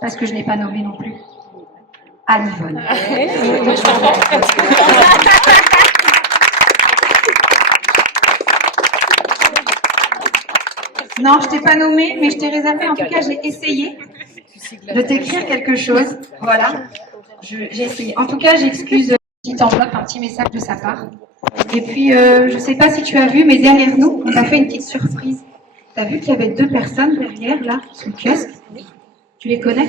parce que je n'ai pas nommé non plus. Anne-Yvonne. Non, je t'ai pas nommé, mais je t'ai réservé. En tout cas, j'ai essayé de t'écrire quelque chose. Voilà. J'ai essayé. En tout cas, j'excuse une petite enveloppe, un petit message de sa part. Et puis, je ne sais pas si tu as vu, mais derrière nous, on t'a fait une petite surprise. Tu as vu qu'il y avait 2 personnes derrière, là, sur le kiosque? Tu les connais?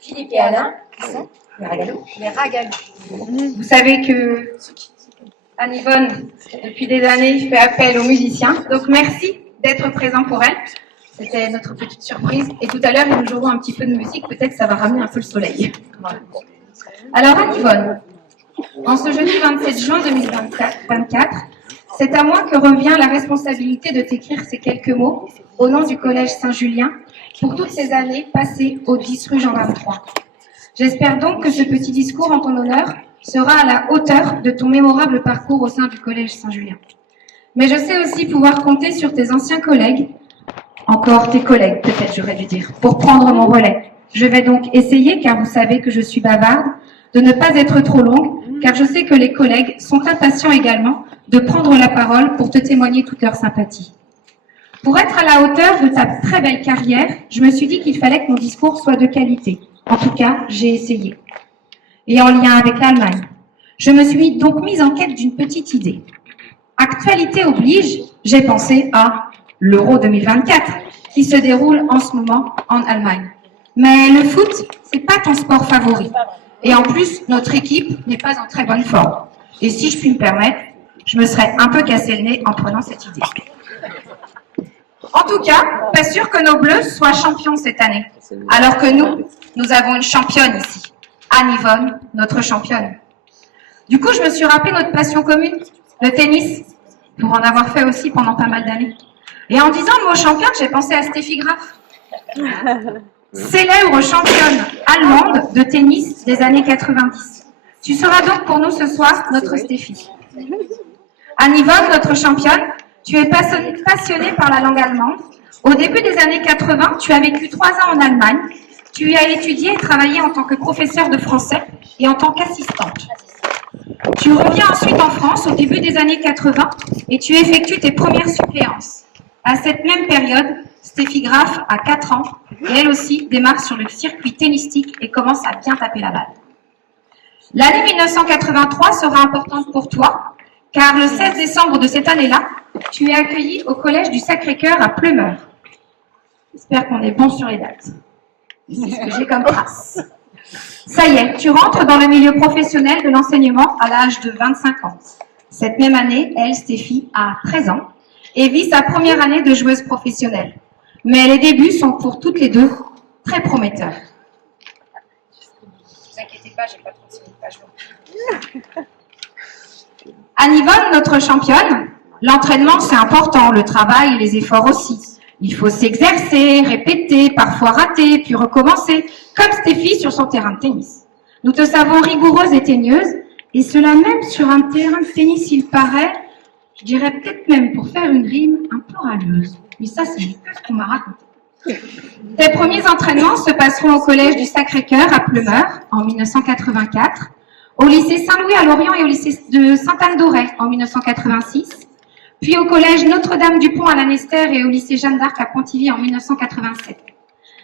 Philippe et Alain, qui sont les Ragalous. Vous savez que Anne-Yvonne, depuis des années, fait appel aux musiciens. Donc, merci d'être présent pour elle. C'était notre petite surprise. Et tout à l'heure, ils nous joueront un petit peu de musique. Peut-être que ça va ramener un peu le soleil. Voilà. Alors, Anne-Yvonne, en ce jeudi 27 juin 2024, c'est à moi que revient la responsabilité de t'écrire ces quelques mots au nom du Collège Saint-Julien pour toutes ces années passées au 10 rue Jean 23. J'espère donc que ce petit discours en ton honneur sera à la hauteur de ton mémorable parcours au sein du Collège Saint-Julien. Mais je sais aussi pouvoir compter sur tes anciens collègues, encore tes collègues peut-être j'aurais dû dire, pour prendre mon relais. Je vais donc essayer, car vous savez que je suis bavarde, de ne pas être trop longue, car je sais que les collègues sont impatients également de prendre la parole pour te témoigner toute leur sympathie. Pour être à la hauteur de ta très belle carrière, je me suis dit qu'il fallait que mon discours soit de qualité. En tout cas, j'ai essayé. Et en lien avec l'Allemagne, je me suis donc mise en quête d'une petite idée. Actualité oblige, j'ai pensé à l'Euro 2024, qui se déroule en ce moment en Allemagne. Mais le foot, c'est pas ton sport favori. Et en plus, notre équipe n'est pas en très bonne forme. Et si je puis me permettre, je me serais un peu cassé le nez en prenant cette idée. En tout cas, pas sûr que nos Bleus soient champions cette année. Alors que nous avons une championne ici. Anne-Yvonne, notre championne. Du coup, je me suis rappelé notre passion commune, le tennis, pour en avoir fait aussi pendant pas mal d'années. Et en disant le mot championne, j'ai pensé à Steffi Graf. Célèbre championne allemande de tennis des années 90. Tu seras donc pour nous ce soir notre Steffi. Anne-Yvonne, notre championne, tu es passionnée par la langue allemande. Au début des années 80, tu as vécu 3 ans en Allemagne. Tu y as étudié et travaillé en tant que professeur de français et en tant qu'assistante. Tu reviens ensuite en France au début des années 80 et tu effectues tes premières suppléances. À cette même période, Steffi Graf a 4 ans et elle aussi démarre sur le circuit tennistique et commence à bien taper la balle. L'année 1983 sera importante pour toi car le 16 décembre de cette année-là, tu es accueilli au collège du Sacré-Cœur à Pleumeur. J'espère qu'on est bon sur les dates. C'est ce que j'ai comme trace. Ça y est, tu rentres dans le milieu professionnel de l'enseignement à l'âge de 25 ans. Cette même année, elle, Steffi, a 13 ans et vit sa première année de joueuse professionnelle. Mais les débuts sont pour toutes les deux très prometteurs. Ne vous inquiétez pas, j'ai pas transmis de page. Anne-Yvonne, notre championne, l'entraînement c'est important, le travail et les efforts aussi. Il faut s'exercer, répéter, parfois rater, puis recommencer, comme Steffi sur son terrain de tennis. Nous te savons rigoureuse et teigneuse, et cela même sur un terrain de tennis, il paraît, je dirais peut-être même pour faire une rime, un peu râleuse. Mais ça, c'est que ce qu'on m'a raconté. Tes premiers entraînements se passeront au collège du Sacré-Cœur à Pleumeur en 1984, au lycée Saint-Louis à Lorient et au lycée de Sainte-Anne-d'Auray en 1986, puis au collège Notre-Dame-du-Pont à Lanester et au lycée Jeanne d'Arc à Pontivy en 1987.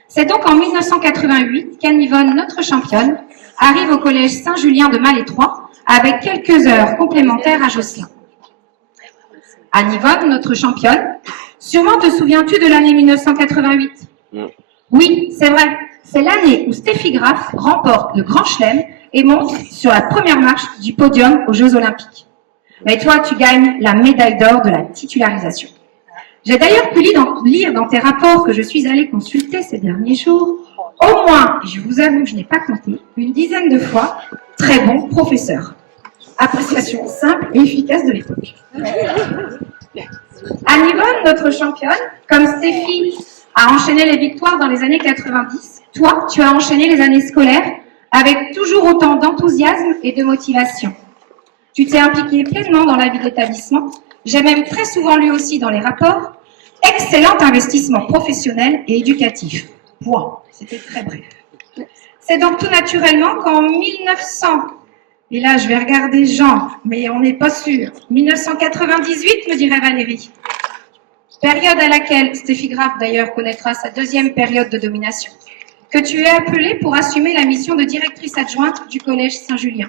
C'est donc en 1988 qu'Anne-Yvonne, notre championne, arrive au collège Saint-Julien de Malétroit avec quelques heures complémentaires à Josselin. Anne-Yvonne, notre championne, sûrement te souviens-tu de l'année 1988 ? Oui, c'est vrai, c'est l'année où Steffi Graf remporte le Grand Chelem et monte sur la première marche du podium aux Jeux Olympiques. Mais toi, tu gagnes la médaille d'or de la titularisation. J'ai d'ailleurs pu lire dans tes rapports que je suis allée consulter ces derniers jours, au moins, et je vous avoue que je n'ai pas compté, une dizaine de fois, très bon professeur. Appréciation simple et efficace de l'époque. Anne-Yvonne, notre championne, comme Steffi a enchaîné les victoires dans les années 90, toi, tu as enchaîné les années scolaires avec toujours autant d'enthousiasme et de motivation. Tu t'es impliqué pleinement dans la vie d'établissement. J'ai même très souvent lu aussi dans les rapports, excellent investissement professionnel et éducatif. Point. C'était très bref. C'est donc tout naturellement qu'en 1900, et là je vais regarder Jean, mais on n'est pas sûr, 1998 me dirait Valérie, période à laquelle Steffi Graf d'ailleurs connaîtra sa deuxième période de domination, que tu es appelée pour assumer la mission de directrice adjointe du Collège Saint-Julien.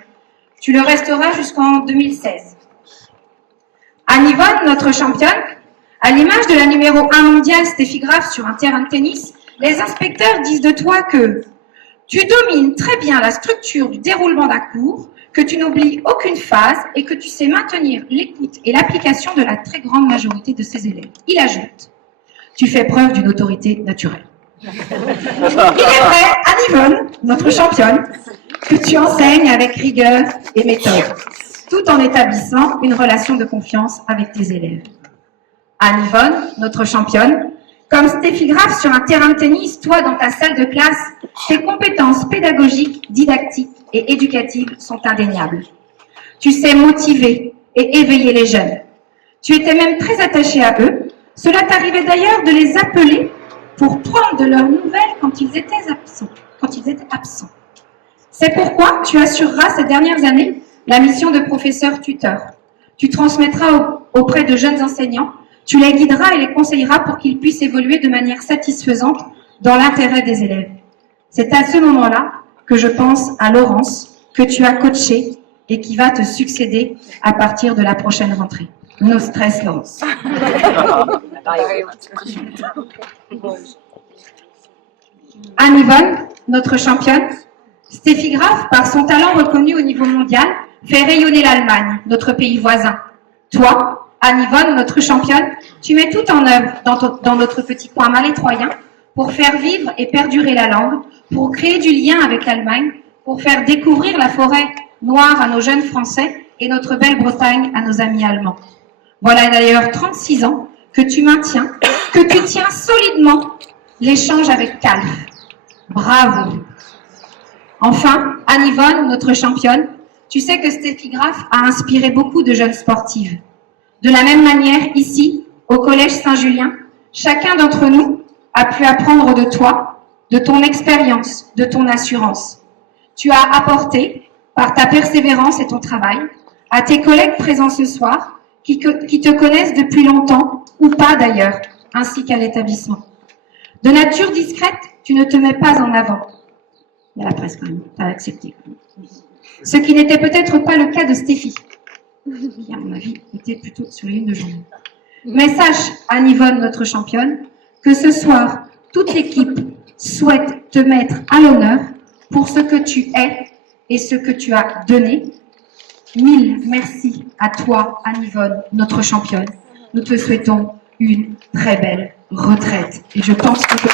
Tu le resteras jusqu'en 2016. Anne-Yvonne, notre championne, à l'image de la numéro 1 mondiale Steffi Graf sur un terrain de tennis, les inspecteurs disent de toi que tu domines très bien la structure du déroulement d'un cours, que tu n'oublies aucune phase et que tu sais maintenir l'écoute et l'application de la très grande majorité de ses élèves. Il ajoute, tu fais preuve d'une autorité naturelle. Il est vrai, Anne-Yvonne, notre championne, que tu enseignes avec rigueur et méthode, tout en établissant une relation de confiance avec tes élèves. Anne-Yvonne, notre championne, comme Steffi Graf sur un terrain de tennis, toi dans ta salle de classe, tes compétences pédagogiques, didactiques et éducatives sont indéniables. Tu sais motiver et éveiller les jeunes. Tu étais même très attaché à eux. Cela t'arrivait d'ailleurs de les appeler pour prendre de leurs nouvelles quand ils étaient absents. C'est pourquoi tu assureras ces dernières années la mission de professeur-tuteur. Tu transmettras auprès de jeunes enseignants, tu les guideras et les conseilleras pour qu'ils puissent évoluer de manière satisfaisante dans l'intérêt des élèves. C'est à ce moment-là que je pense à Laurence, que tu as coachée et qui va te succéder à partir de la prochaine rentrée. No stress, Laurence. Anne-Yvonne, notre championne, Steffi Graf, par son talent reconnu au niveau mondial, fait rayonner l'Allemagne, notre pays voisin. Toi, Anne-Yvonne, notre championne, tu mets tout en œuvre dans notre petit coin malétroyen pour faire vivre et perdurer la langue, pour créer du lien avec l'Allemagne, pour faire découvrir la forêt noire à nos jeunes Français et notre belle Bretagne à nos amis allemands. Voilà d'ailleurs 36 ans que tu maintiens, que tu tiens solidement l'échange avec Calf. Bravo! Enfin, Anne-Yvonne, notre championne, tu sais que Steffi Graf a inspiré beaucoup de jeunes sportives. De la même manière, ici, au Collège Saint-Julien, chacun d'entre nous a pu apprendre de toi, de ton expérience, de ton assurance. Tu as apporté, par ta persévérance et ton travail, à tes collègues présents ce soir, qui te connaissent depuis longtemps, ou pas d'ailleurs, ainsi qu'à l'établissement. De nature discrète, tu ne te mets pas en avant. Il y a la presse quand même, tu as accepté. Ce qui n'était peut-être pas le cas de Steffi, qui, à mon avis, était plutôt sur les lignes de journée. Mais sache, Anne-Yvonne, notre championne, que ce soir, toute l'équipe souhaite te mettre à l'honneur pour ce que tu es et ce que tu as donné. Mille merci à toi, Anne-Yvonne, notre championne. Nous te souhaitons une très belle retraite. Et je pense que tu vas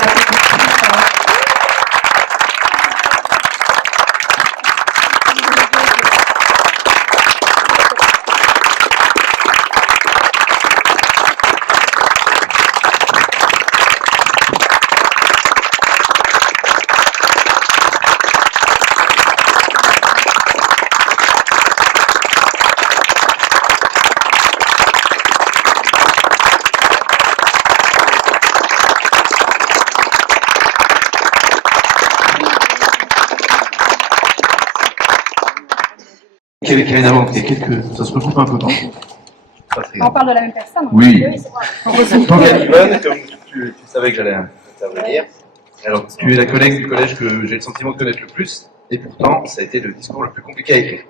Avec rien avant, il y a quelques... Ça se recoupe un peu, non? On parle de la même personne. Oui. Oui, Donc, Anne-Yvonne, comme tu savais que j'allais intervenir, alors tu es la collègue du collège que j'ai le sentiment de connaître le plus, et pourtant, ça a été le discours le plus compliqué à écrire.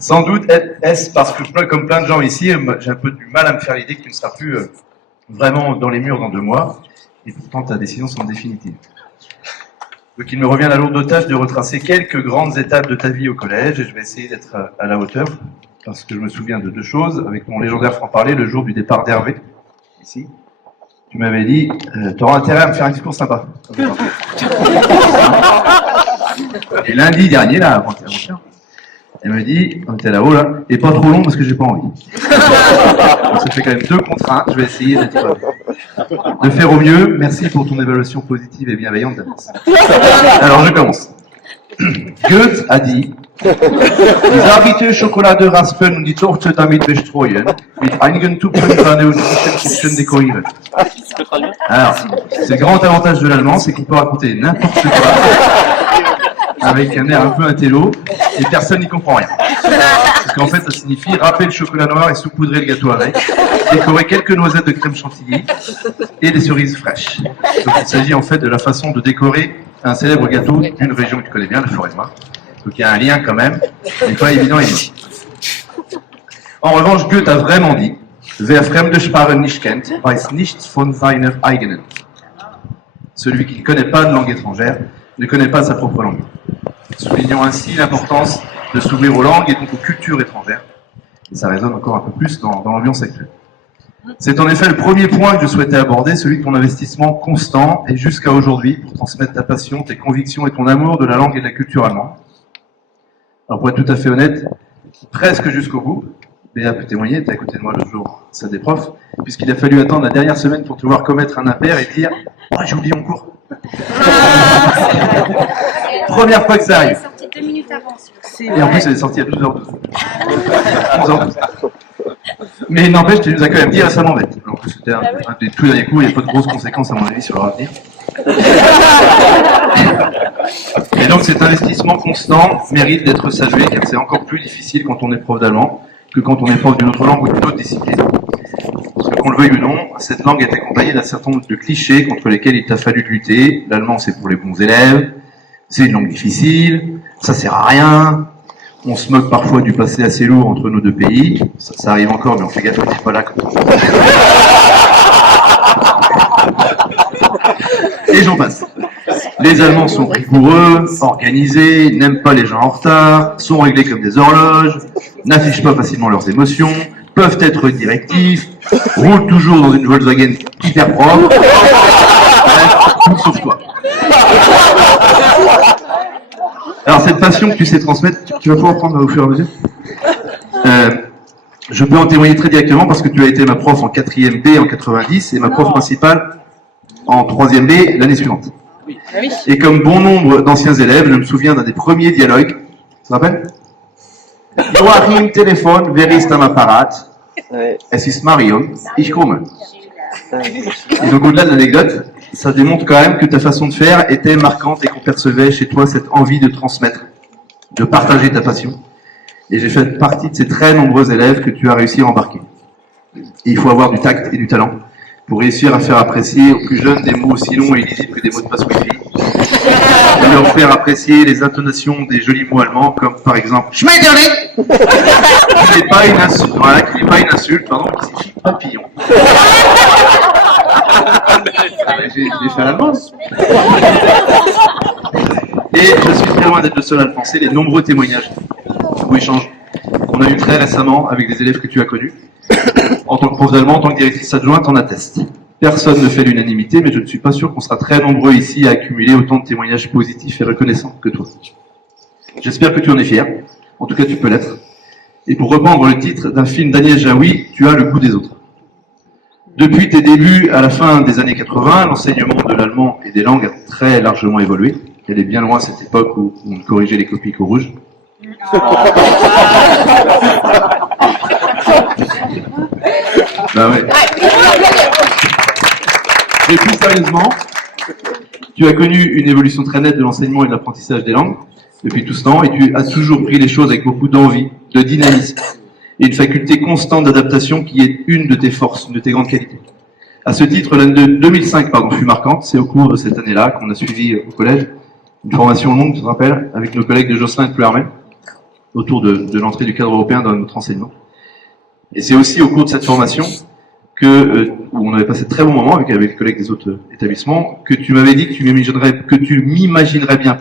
Sans doute est-ce parce que, comme plein de gens ici, j'ai un peu du mal à me faire l'idée que tu ne seras plus vraiment dans les murs dans 2 mois, et pourtant ta décision semble définitive. Donc il me revient la lourde tâche de retracer quelques grandes étapes de ta vie au collège, et je vais essayer d'être à la hauteur, parce que je me souviens de 2 choses. Avec mon légendaire franc-parler, le jour du départ d'Hervé, ici, tu m'avais dit tu auras intérêt à me faire un discours sympa. Et lundi dernier, là, avant-hier, elle me dit, on était là-haut, là, et pas trop long parce que j'ai pas envie. Donc ça fait quand même 2 contraintes, je vais essayer de faire au mieux. Merci pour ton évaluation positive et bienveillante d'avance. Alors je commence. Goethe a dit, die zartige Schokolade raspen und die Torte damit bestreuen, mit einigen Tupfen Vanille und Küchen dekorieren. peux traduire? Alors, c'est le grand avantage de l'allemand, c'est qu'on peut raconter n'importe quoi avec un air un peu intello et personne n'y comprend rien. Parce qu'en fait, ça signifie râper le chocolat noir et saupoudrer le gâteau avec, décorer quelques noisettes de crème chantilly et des cerises fraîches. Donc il s'agit en fait de la façon de décorer un célèbre gâteau d'une région que tu connais bien, la Forêt Noire. Donc il y a un lien quand même, mais pas évident. En revanche, Goethe a vraiment dit Wer fremde Sprache nicht kennt, weiß nichts von seiner eigenen. Celui qui ne connaît pas de langue étrangère ne connaît pas sa propre langue. Soulignant ainsi l'importance de s'ouvrir aux langues et donc aux cultures étrangères. Et ça résonne encore un peu plus dans l'ambiance actuelle. C'est en effet le premier point que je souhaitais aborder, celui de ton investissement constant et jusqu'à aujourd'hui pour transmettre ta passion, tes convictions et ton amour de la langue et de la culture allemande. Alors pour être tout à fait honnête, presque jusqu'au bout, Béa peut témoigner, tu as écouté de moi le jour, ça des profs, puisqu'il a fallu attendre la dernière semaine pour te voir commettre un impair et dire « Oh, j'ai oublié mon cours !» Première fois que ça arrive. Elle est sortie 2 minutes avant. Et en plus, elle est sortie à 12h12. 11h12. Mais il n'empêche, tu nous as quand même dit récemment bête. En plus, c'était un des tout derniers coups, il n'y a pas de grosses conséquences à mon avis sur leur avenir. Et donc cet investissement constant mérite d'être salué car c'est encore plus difficile quand on est prof d'allemand que quand on est prof d'une autre langue ou d'une autre discipline. Parce que qu'on le veuille ou non, cette langue est accompagnée d'un certain nombre de clichés contre lesquels il t'a fallu lutter. L'allemand c'est pour les bons élèves, c'est une langue difficile, ça sert à rien, on se moque parfois du passé assez lourd entre nos deux pays, ça arrive encore mais on fait gaffe que t'es pas là quand on... Et j'en passe. Les Allemands sont rigoureux, organisés, n'aiment pas les gens en retard, sont réglés comme des horloges, n'affichent pas facilement leurs émotions, peuvent être directifs, roulent toujours dans une Volkswagen hyper propre, bref, tout sauf toi. Alors cette passion que tu sais transmettre, tu vas pouvoir prendre au fur et à mesure. Je peux en témoigner très directement parce que tu as été ma prof en 4e B en 90 et ma prof principale en 3e B l'année suivante. Et comme bon nombre d'anciens élèves, je me souviens d'un des premiers dialogues. Tu te rappelles? Joachim Telefon, wer ist am Apparat? Es ist Marion, ich komme. Et donc au-delà de l'anecdote, ça démontre quand même que ta façon de faire était marquante et qu'on percevait chez toi cette envie de transmettre, de partager ta passion. Et j'ai fait partie de ces très nombreux élèves que tu as réussi à embarquer. Et il faut avoir du tact et du talent pour réussir à faire apprécier aux plus jeunes des mots aussi longs et illisibles que des mots de passe wifi. Et leur faire apprécier les intonations des jolis mots allemands, comme par exemple Schmetterling, qui n'est pas une insulte, voilà, qui n'est pas une insulte, pardon, qui signifie papillon. J'ai fait à l'allemand. Et je suis très loin d'être le seul à le penser, les nombreux témoignages ou échanges qu'on a eu très récemment avec des élèves que tu as connus. En tant que prof d'allemand, en tant que directrice adjointe, en atteste. Personne ne fait l'unanimité, mais je ne suis pas sûr qu'on sera très nombreux ici à accumuler autant de témoignages positifs et reconnaissants que toi. J'espère que tu en es fier. En tout cas, tu peux l'être. Et pour reprendre le titre d'un film d'Agnès Jaoui, tu as le goût des autres. Depuis tes débuts à la fin des années 80, l'enseignement de l'allemand et des langues a très largement évolué. Elle est bien loin cette époque où on corrigeait les copies qu'au rouge. Ben ouais. Et plus sérieusement, tu as connu une évolution très nette de l'enseignement et de l'apprentissage des langues depuis tout ce temps, et tu as toujours pris les choses avec beaucoup d'envie, de dynamisme, et une faculté constante d'adaptation qui est une de tes forces, une de tes grandes qualités. À ce titre, l'année de 2005 fut marquante. C'est au cours de cette année-là qu'on a suivi au collège une formation longue, tu te rappelles, avec nos collègues de Jocelyn et de Pluermel, autour de l'entrée du cadre européen dans notre enseignement. Et c'est aussi au cours de cette formation où on avait passé de très bons moments avec les collègues des autres établissements, que tu m'avais dit que tu m'imaginerais bien,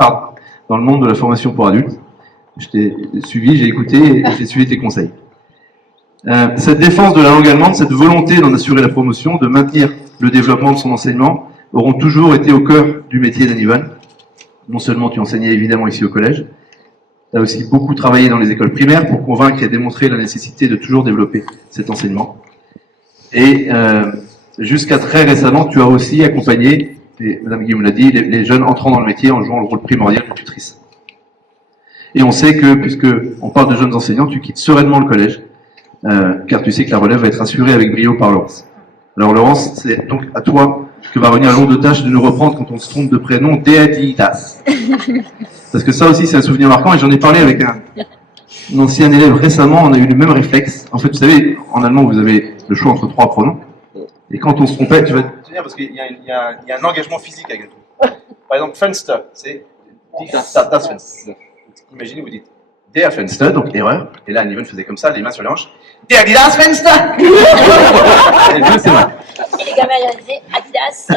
dans le monde de la formation pour adultes. Je t'ai suivi, j'ai écouté et j'ai suivi tes conseils. Cette défense de la langue allemande, cette volonté d'en assurer la promotion, de maintenir le développement de son enseignement, auront toujours été au cœur du métier d'Annivan. Non seulement tu enseignais évidemment ici au collège, tu as aussi beaucoup travaillé dans les écoles primaires pour convaincre et démontrer la nécessité de toujours développer cet enseignement. Et jusqu'à très récemment, tu as aussi accompagné, et Madame Guillaume l'a dit, les jeunes entrant dans le métier en jouant le rôle primordial de tutrice. Et on sait que, puisque on parle de jeunes enseignants, tu quittes sereinement le collège, car tu sais que la relève va être assurée avec brio par Laurence. Alors Laurence, c'est donc à toi que va revenir la lourde tâche de nous reprendre quand on se trompe de prénom Deadidas. Parce que ça aussi c'est un souvenir marquant et j'en ai parlé avec un ancien élève récemment, on a eu le même réflexe. En fait, vous savez, en allemand vous avez le choix entre 3 pronoms. Et quand on se trompait, tu vas te tenir parce qu'il y a un engagement physique avec le truc. Par exemple, Fenster, c'est das Fenster. Imaginez, vous dites Der Fenster, donc erreur. Et là, Niven faisait comme ça, les mains sur les hanches. Der das Fenster. Et deux, c'est vrai. Et les gamins, ils disaient Adidas.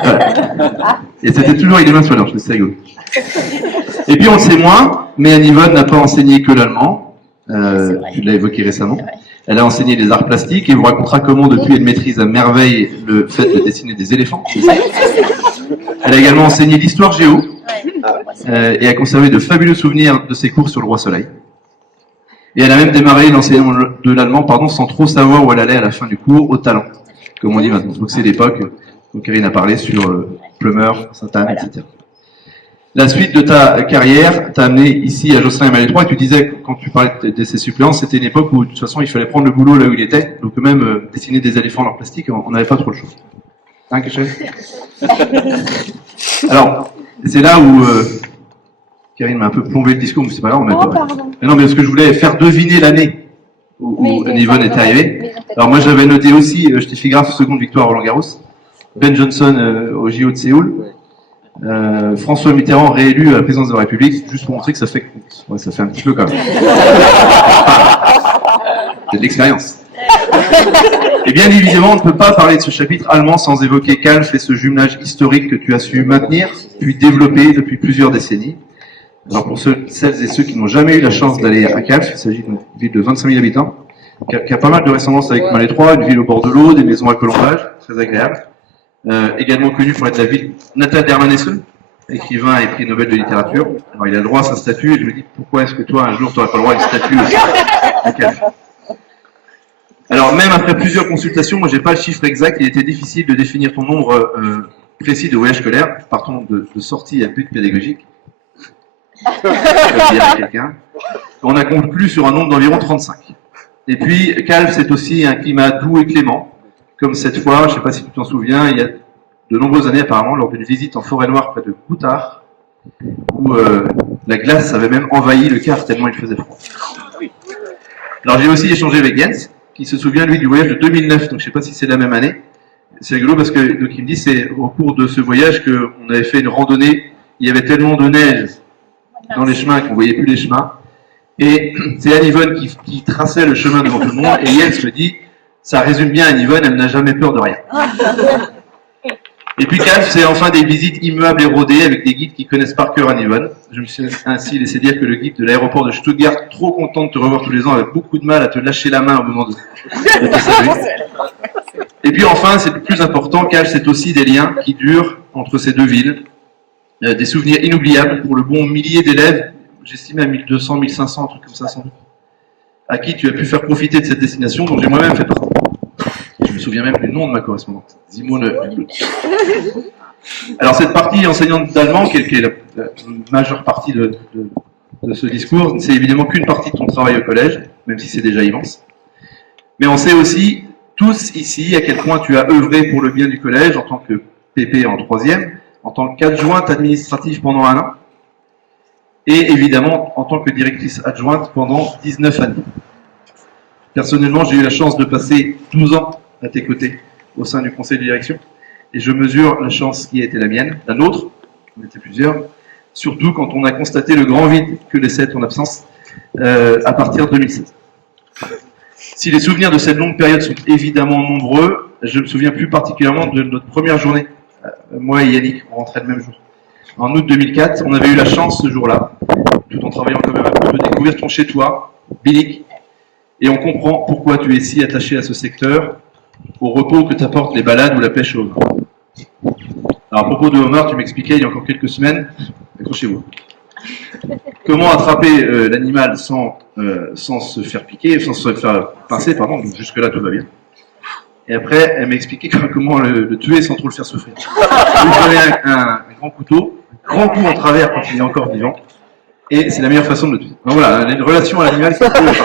Et c'était toujours avec les mains sur les hanches, c'est rigolo. Et puis on le sait moins, mais Anne-Yvonne n'a pas enseigné que l'allemand. Tu l'as évoqué récemment. Elle a enseigné les arts plastiques et vous racontera comment depuis elle maîtrise à merveille le fait de dessiner des éléphants. Elle a également enseigné l'histoire géo et a conservé de fabuleux souvenirs de ses cours sur le Roi Soleil. Et elle a même démarré l'enseignement de l'allemand sans trop savoir où elle allait à la fin du cours, au talent, comme on dit maintenant. Donc c'est l'époque dont Karine a parlé sur Plumeur, Sainte-Anne, etc. La suite de ta carrière t'a amené ici à Josselin et Malais 3 et tu disais, quand tu parlais de ces suppléances, c'était une époque où de toute façon il fallait prendre le boulot là où il était, donc même dessiner des éléphants en plastique, on n'avait pas trop le choix. Hein, quelque chose? Alors, c'est là où Karine m'a un peu plombé le discours, mais c'est pas grave, mais non, mais parce que je voulais faire deviner l'année où Yvonne est arrivée. Alors moi j'avais noté aussi Steffi Graf, seconde victoire Roland Garros, Ben Johnson au JO de Séoul. François Mitterrand réélu à la présidence de la République, juste pour montrer que ça fait un petit peu quand même. C'est de l'expérience. Et bien évidemment, on ne peut pas parler de ce chapitre allemand sans évoquer Calf et ce jumelage historique que tu as su maintenir, puis développer depuis plusieurs décennies. Alors pour celles et ceux qui n'ont jamais eu la chance d'aller à Calf, il s'agit d'une ville de 25 000 habitants, qui a pas mal de ressemblances avec Malais 3, une ville au bord de l'eau, des maisons à colombage, très agréable. Également connu pour être la ville natale d'Hermann Hesse, écrivain et prix Nobel de littérature. Alors il a le droit à sa statue et je me dis pourquoi est-ce que toi un jour tu n'aurais pas le droit à une statue à Calf. Alors même après plusieurs consultations, moi j'ai pas le chiffre exact, il était difficile de définir ton nombre précis de voyages scolaires, partons de sorties à but pédagogique. On a conclu sur un nombre d'environ 35. Et puis Calf c'est aussi un climat doux et clément. Comme cette fois, je ne sais pas si tu t'en souviens, il y a de nombreuses années apparemment, lors d'une visite en forêt noire près de Coutard, où la glace avait même envahi le car tellement il faisait froid. Alors j'ai aussi échangé avec Jens, qui se souvient lui du voyage de 2009, donc je ne sais pas si c'est la même année. C'est rigolo parce que donc, il me dit c'est au cours de ce voyage qu'on avait fait une randonnée, il y avait tellement de neige dans les chemins qu'on ne voyait plus les chemins. Et c'est Anne-Yvonne qui traçait le chemin devant tout le monde, et Jens me dit ça résume bien Anne-Yvonne, elle n'a jamais peur de rien. Et puis Calf, c'est enfin des visites immuables et rodées avec des guides qui connaissent par cœur Anne-Yvonne. Je me suis ainsi laissé dire que le guide de l'aéroport de Stuttgart, trop content de te revoir tous les ans, avait beaucoup de mal à te lâcher la main au moment de te saluer. Et puis enfin, c'est le plus important, Calf, c'est aussi des liens qui durent entre ces deux villes, des souvenirs inoubliables pour le bon millier d'élèves, j'estimais à 1200, 1500, un truc comme ça sans doute, à qui tu as pu faire profiter de cette destination dont j'ai moi-même fait partie. Je me souviens même du nom de ma correspondante, Simone. Alors cette partie enseignante d'allemand, qui est la majeure partie de ce discours, c'est évidemment qu'une partie de ton travail au collège, même si c'est déjà immense. Mais on sait aussi, tous ici, à quel point tu as œuvré pour le bien du collège en tant que PP en 3e, en tant qu'adjointe administrative pendant 1 an, et évidemment en tant que directrice adjointe pendant 19 années. Personnellement, j'ai eu la chance de passer 12 ans à tes côtés au sein du conseil de direction, et je mesure la chance qui a été la mienne, la nôtre, on était plusieurs, surtout quand on a constaté le grand vide que laissait ton absence à partir de 2016. Si les souvenirs de cette longue période sont évidemment nombreux, je me souviens plus particulièrement de notre première journée, moi et Yannick, on rentrait le même jour. En août 2004, on avait eu la chance ce jour-là, tout en travaillant quand même un peu, de découvrir ton chez-toi, Bilic, et on comprend pourquoi tu es si attaché à ce secteur, au repos que t'apportent les balades ou la pêche au homard. Alors à propos de homard, tu m'expliquais il y a encore quelques semaines, accrochez-vous, comment attraper l'animal sans se faire piquer, sans se faire pincer, pardon, donc jusque-là tout va bien. Et après, elle m'a expliqué comment le tuer sans trop le faire souffrir. Vous prenez un grand couteau, grand coup en travers quand il est encore vivant, et c'est la meilleure façon de le tuer. Donc voilà, une relation à l'animal qui est particulière.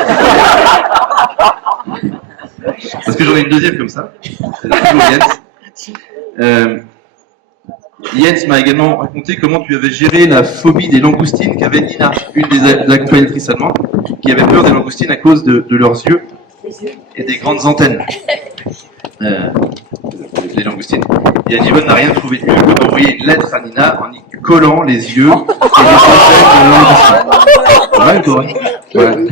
Parce que j'en ai une deuxième comme ça, c'est toujours Jens. Jens m'a également raconté comment tu avais géré la phobie des langoustines qu'avait Nina, une des accompagnatrices allemandes, qui avait peur des langoustines à cause de leurs yeux et des grandes antennes. Les langoustines. Et Yvonne n'a rien trouvé de mieux que d'envoyer une lettre à Nina en y collant les yeux et les antennes de la langoustine. Ouais, toi. Ouais.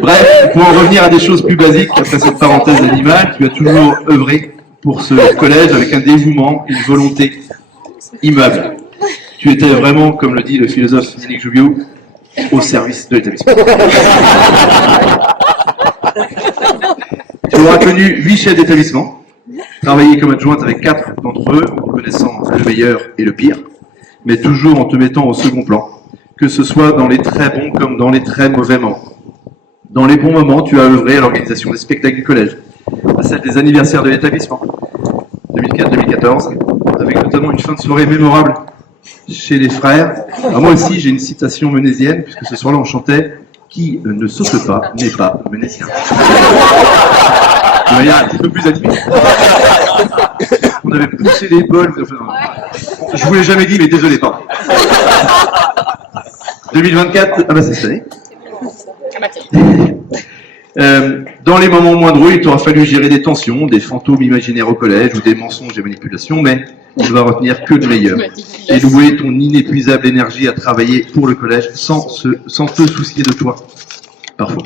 Bref, pour en revenir à des choses plus basiques, après cette parenthèse animale, tu as toujours œuvré pour ce collège avec un dévouement, une volonté immuable. Tu étais vraiment, comme le dit le philosophe Yannick Joubiou, au service de l'établissement. Tu auras connu 8 chefs d'établissement, travaillé comme adjointe avec 4 d'entre eux, en connaissant le meilleur et le pire, mais toujours en te mettant au second plan, que ce soit dans les très bons comme dans les très mauvais moments. Dans les bons moments, tu as œuvré à l'organisation des spectacles du collège, à celle des anniversaires de l'établissement, 2004-2014, avec notamment une fin de soirée mémorable chez les frères. Alors moi aussi, j'ai une citation menésienne, puisque ce soir-là, on chantait « Qui ne saute pas n'est pas ménésien ». De manière un petit peu plus animée. On avait poussé les bols. Je vous l'ai jamais dit, mais désolé, pardon. 2024, ah bah c'est cette année. Dans les moments moins drôles, il t'aura fallu gérer des tensions, des fantômes imaginaires au collège ou des mensonges et manipulations, mais on ne va retenir que le meilleur. Et louer ton inépuisable énergie à travailler pour le collège sans te soucier de toi, parfois.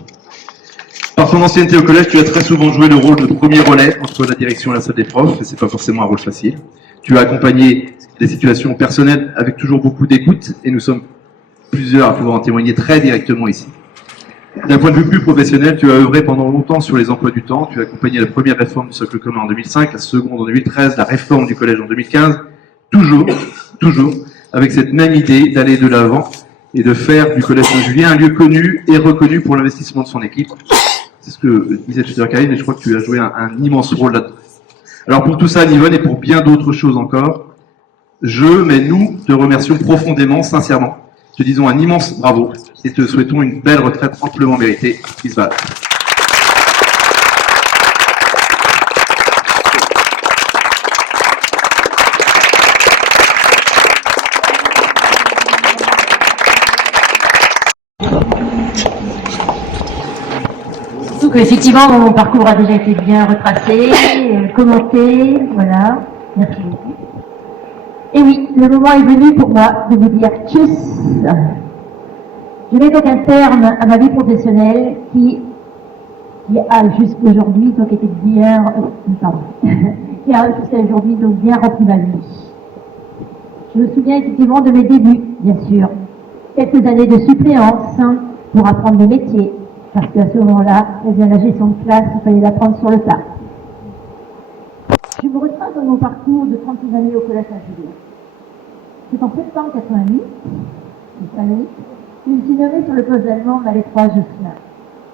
Par ton ancienneté au collège, tu as très souvent joué le rôle de premier relais entre la direction et la salle des profs, et c'est pas forcément un rôle facile. Tu as accompagné des situations personnelles avec toujours beaucoup d'écoute, et nous sommes plusieurs à pouvoir en témoigner très directement ici. D'un point de vue plus professionnel, tu as œuvré pendant longtemps sur les emplois du temps, tu as accompagné la première réforme du socle commun en 2005, la seconde en 2013, la réforme du collège en 2015, toujours, avec cette même idée d'aller de l'avant et de faire du collège Saint-Julien un lieu connu et reconnu pour l'investissement de son équipe. C'est ce que disait tout à l'heure Karine, et je crois que tu as joué un immense rôle là-dedans. Alors pour tout ça, Yvonne, et pour bien d'autres choses encore, nous te remercions profondément, sincèrement. Te disons un immense bravo et te souhaitons une belle retraite amplement méritée. Isval. Surtout qu'effectivement, mon parcours a déjà été bien retracé, commenté, voilà. Merci beaucoup. Et oui, le moment est venu pour moi de vous dire tchuss. Je mets donc un terme à ma vie professionnelle qui a jusqu'aujourd'hui donc été bien, qui a jusqu'à aujourd'hui donc bien rempli ma vie. Je me souviens effectivement de mes débuts, bien sûr. Quelques années de suppléance pour apprendre le métier, parce qu'à ce moment-là, la gestion de classe, il fallait l'apprendre sur le tas. Je me retrace dans mon parcours de 36 années au collège Saint-Julien. C'est en septembre 88, je me suis nommée sur le poste d'allemand Malétroit Jocelyn,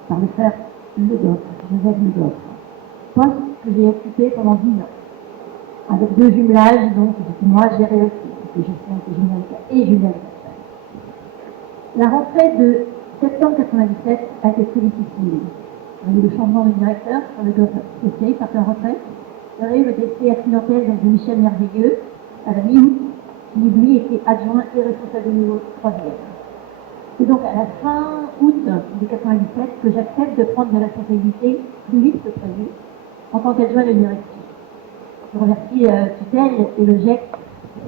par le frère Joseph Le Goff, poste que j'ai occupé pendant 10 ans, avec 2 jumelages, donc moi géré aussi, c'était Jocelyn et Julien. La rentrée de septembre 97 a été très difficile. Il y a eu le changement de directeur sur le Goff Associé, parti en retraite. Il y a eu le décès accidentel de Michel Merveilleux à la mi-août, qui lui était adjoint et responsable de niveau 3e. C'est donc à la fin août de 97 que j'accepte de prendre des responsabilités plus vite que prévu en tant qu'adjoint de direction. Je remercie Tutelle et le GEC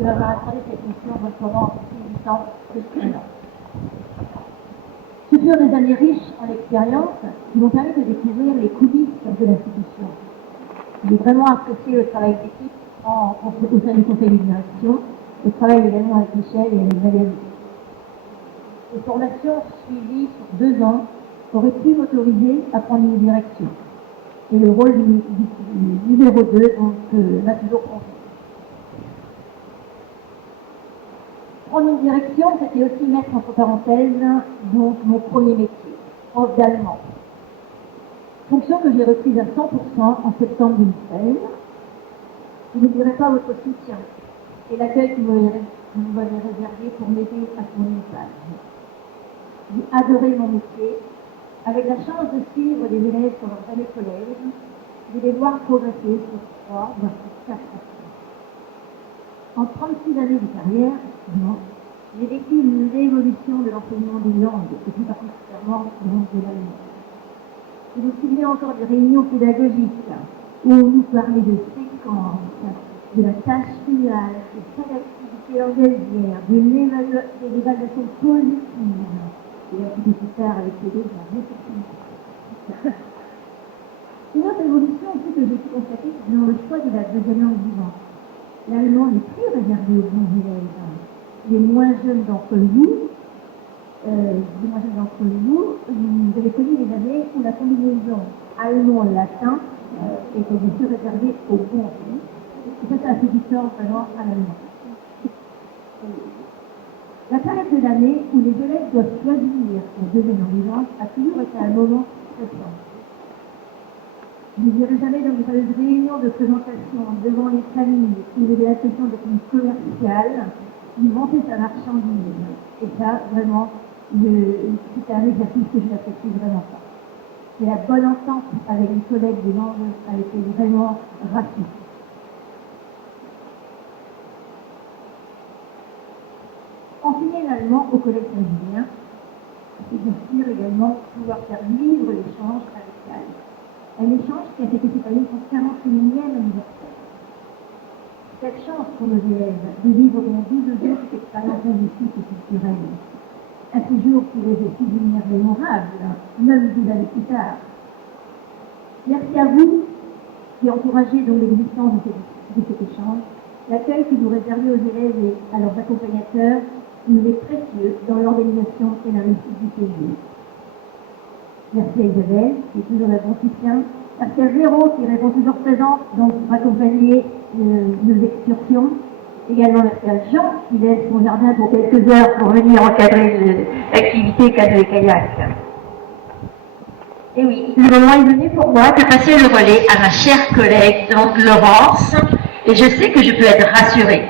de m'avoir accordé cette mission pendant 18 ans plus que 1 an. Ce furent des années riches en expérience qui m'ont permis de découvrir les coulisses de l'institution. J'ai vraiment apprécié le travail d'équipe au sein du conseil de direction, le travail également avec Michel et avec Valérie. Les formations suivies sur 2 ans auraient pu m'autoriser à prendre une direction. Et le rôle du numéro 2 m'a toujours confié. Prendre une direction, c'était aussi mettre entre parenthèses donc mon premier métier, prof d'allemand. Fonction que j'ai reprise à 100% en septembre 2016. Je n'oublierai pas votre soutien et l'accueil que vous m'avez réservé pour m'aider à son message. J'ai adoré mon métier, avec la chance de suivre des élèves sur leur année collège de les voir progresser sur 3, voire sur 4 actions. En 36 années de carrière, j'ai vécu une évolution de l'enseignement des langues, et plus particulièrement de l'allemand. Je me souviens encore des réunions pédagogiques où on nous parlait de séquences, de la tâche finale, de chaque activité langagière, de l'évaluation positive. Et un petit peu plus tard, avec les deux, la réflexion. Une autre évolution aussi que j'ai pu constater dans le choix de la deuxième langue vivante. L'allemand n'est plus réservé aux bons élèves. Les moins jeunes d'entre vous, vous avez connu les années où la combinaison allemand-latin était bien sûr réservée aux bons élèves. Et ça, a fait du tort vraiment à l'allemand. La période de l'année où les élèves doivent choisir la deuxième langue vivante a toujours été un moment stressant. Je ne dirai jamais dans les réunions de présentation devant les familles où il y avait l'impression d'être une commerciale, qui vantait sa marchandise. Et ça, vraiment, c'était un exercice que je n'apprécie vraiment pas. Et la bonne entente avec les collègues des langues a été vraiment rapide. Enseigner l'allemand au collège saint-Julien, c'est bien sûr également pouvoir faire vivre l'échange amical. Un échange qui a fêté cette année son 41e anniversaire. Quelle chance pour nos élèves de vivre pendant 12 jours cette expérience linguistique et culturelle. Un séjour qui les a souvenirs mémorables, même 10 années plus tard. Merci à vous qui encouragez donc l'existence de cet échange. L'accueil que vous réservez aux élèves et à leurs accompagnateurs nous est précieux dans l'organisation et la réussite du séjour. Merci à Isabelle, qui est toujours un bon soutien. Merci à Véro, qui répond toujours présente, donc pour accompagner nos excursions. Également merci à Jean, qui laisse son jardin pour quelques heures pour venir encadrer l'activité canoë-kayak. Et oui, le moment est venu pour moi de passer le relais à ma chère collègue, donc Laurence, et je sais que je peux être rassurée.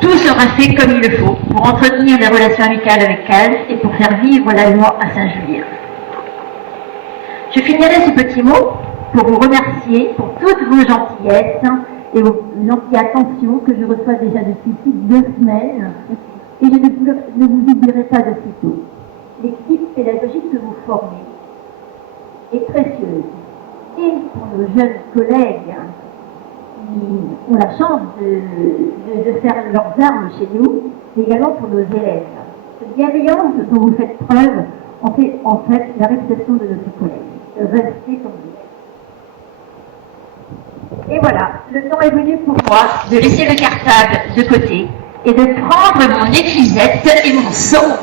Tout sera fait comme il le faut pour entretenir des relations amicales avec elle et pour faire vivre l'allemand à Saint-Julien. Je finirai ce petit mot pour vous remercier pour toutes vos gentillesses et vos gentilles attentions que je reçois déjà depuis plus de 2 semaines. Et je ne vous oublierai pas de sitôt. L'équipe pédagogique que vous formez est précieuse. Et pour nos jeunes collègues qui ont la chance de faire leurs armes chez nous, mais également pour nos élèves. Cette bienveillance dont vous faites preuve en fait la réputation de notre collègue. Restez comme vous êtes. Et voilà, le temps est venu pour moi de laisser le cartable de côté et de prendre mon épuisette et mon seau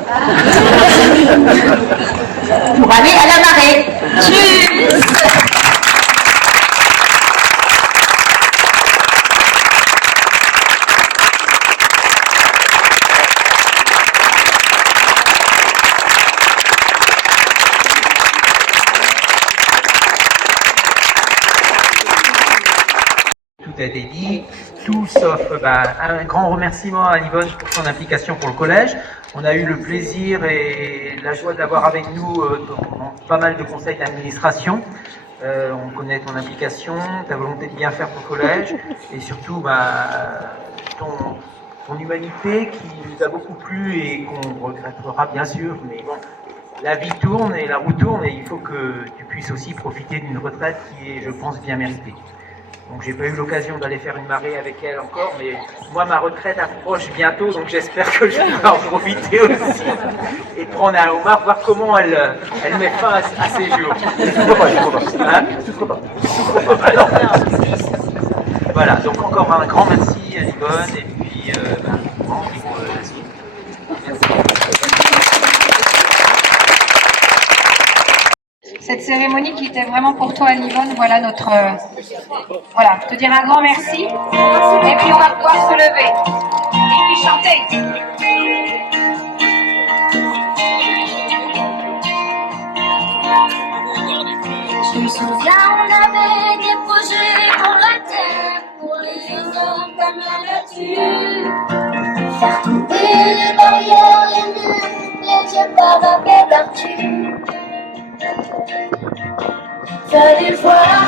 pour aller à la marée. Tchuss! A été dit, tout sauf un grand remerciement à Yvonne pour son implication pour le collège. On a eu le plaisir et la joie d'avoir avec nous pas mal de conseils d'administration. On connaît ton implication, ta volonté de bien faire ton collège et surtout ton humanité qui nous a beaucoup plu et qu'on regrettera bien sûr, mais bon, la vie tourne et la roue tourne et il faut que tu puisses aussi profiter d'une retraite qui est, je pense, bien méritée. Donc j'ai pas eu l'occasion d'aller faire une marée avec elle encore, mais moi ma retraite approche bientôt, donc j'espère que je vais en profiter aussi et prendre un homard, voir comment elle met fin à ses jours. Voilà, donc encore un grand merci à Yvonne et puis grand pour la suite. Merci. Cette cérémonie qui était vraiment pour toi, Yvonne, voilà notre... voilà, te dire un grand merci. Et puis on va pouvoir se lever. Et puis chanter. Je me souviens, on avait des projets pour la terre, pour les hommes comme la nature. Faire tomber les barrières, les murs, les yeux parapets partout. Fallait voir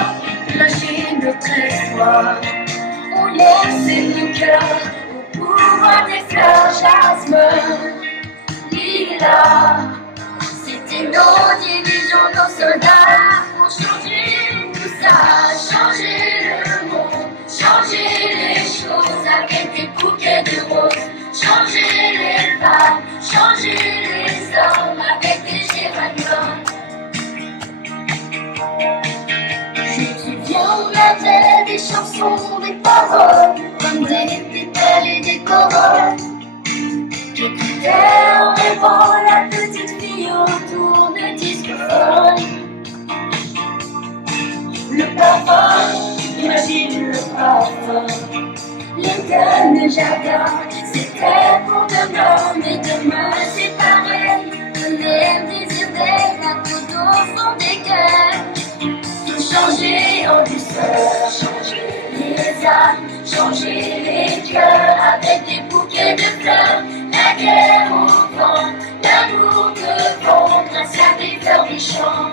J'imagine notre espoir. On laisse nos cœurs au pouvoir des fleurs jasmin, lilas. C'était nos divisions, nos soldats pour changer tout ça, changer le monde, changer les choses avec des bouquets de roses, changer les femmes, changer les hommes avec des géraniums. Je me souviens, on avait des chansons, des paroles, comme des pétales et des corolles. J'écoutais en rêvant la petite fille autour de discophone. Le parfum, imagine le parfum. L'école, le jardin, c'était pour demain, mais demain c'est pareil. Les désirs d'être tout au fond des cœurs. Tout changer en douceur, changer les âmes, changer les cœurs avec des bouquets de fleurs. La guerre au vent, l'amour devant, grâce à des fleurs des champs.